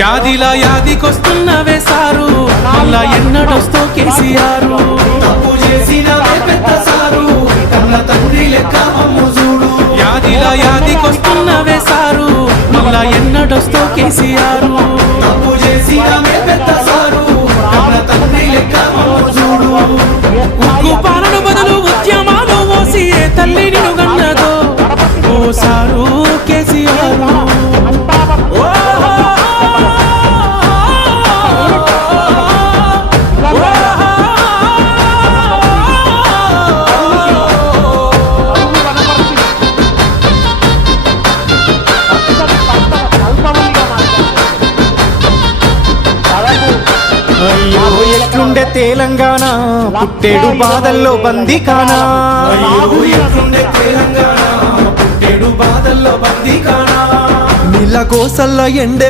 యాదిలా యాదికొస్తున్నవే sir మళ్ళా ఎన్నడొస్తో కేసీఆర్ తప్పు చేసినవే పెద్ద సారు కన్న తండ్రి లెక్క మమ్ము చూడు యాదిలా యాదికొస్తున్నవే సారు మళ్ళా ఎన్నడొస్తో కేసీఆర్ తప్పు చేసినవే పెద్ద సారు కన్న తండ్రి లెక్క మమ్ము చూడు ఉక్కు పాలన బదులు ఉద్యమాలు మోసి ఏ తల్లి నిన్ను గన్నదో ఓ సారు కేసీఆర్ అయ్యో ఎట్లుండే తెలంగాణ పుట్టేడు బాధల్లో బందీకానా అయ్యో ఎట్లుండే తెలంగాణ పుట్టేడు బాధల్లో బందీకానా నీళ్ళ కోసల్ల ఎండే